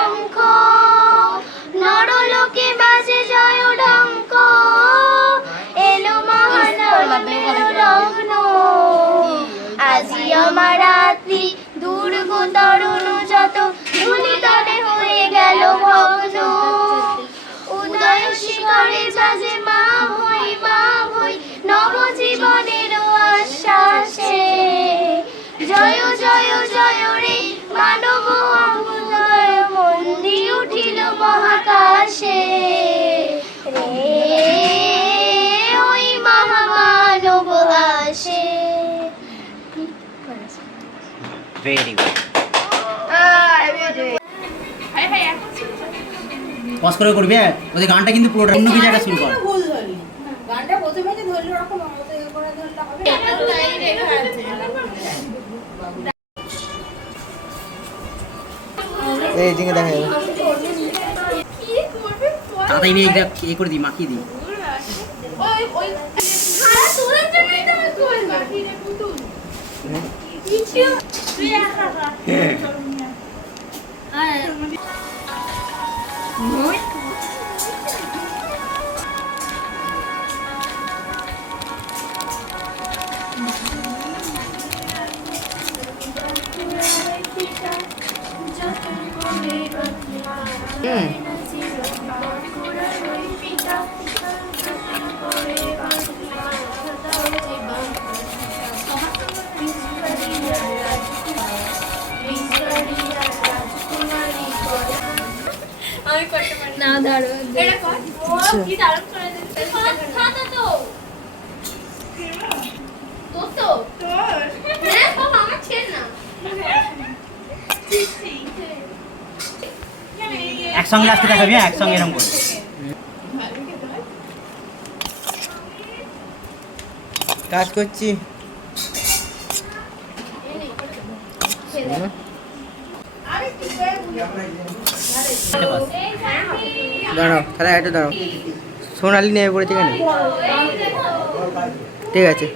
শঙ্খ, নরলোকে বাজে জয় ঢঙ্ক, এলো মহানবের লগ্ন। আজি আমার রাত্রি দুর্গ তরুণ যত, ধুলি তলে হয়ে গেল ভগ্ন। উদয় শিখরে বাজে মা ভই, নবজীবনের আশ্বাসে। জয় জয় জয় রে মানব অভ্যুদয়, মন্দি উঠিল মহাকাশে। রে ওই মহামানব আসে। Very good. পজ করে করবি, ওদের গানটা কিন্তু পুরোটা অন্য কিছু একটা শুরু কর। ভুল ধরলি, গানটা প্রথমে যে ধরলি ওরকম আমাদের এ করে ধরলে হবে। এই দিকে দেখা যাবে। কি করবে তাড়াতাড়ি নিয়ে এ করে দিই, মাখিয়ে দিই। ওই খারাপ তোলার জন্যই তো আমি কই বাকি রে পুতুল কিছু তুই একা না দাঁড়ো এটা কর কি দাঁড়ো করে দিতে খাতা তো তো হ্যাঁ বাবা আমার ছেড় না একসঙ্গে আসতে দেখাবি, একসঙ্গে এরকম করে। কাজ করছি। দাঁড়াও, তাহলে একটু দাঁড়াও। সোনালি নেমে পড়েছে কেন? ঠিক আছে।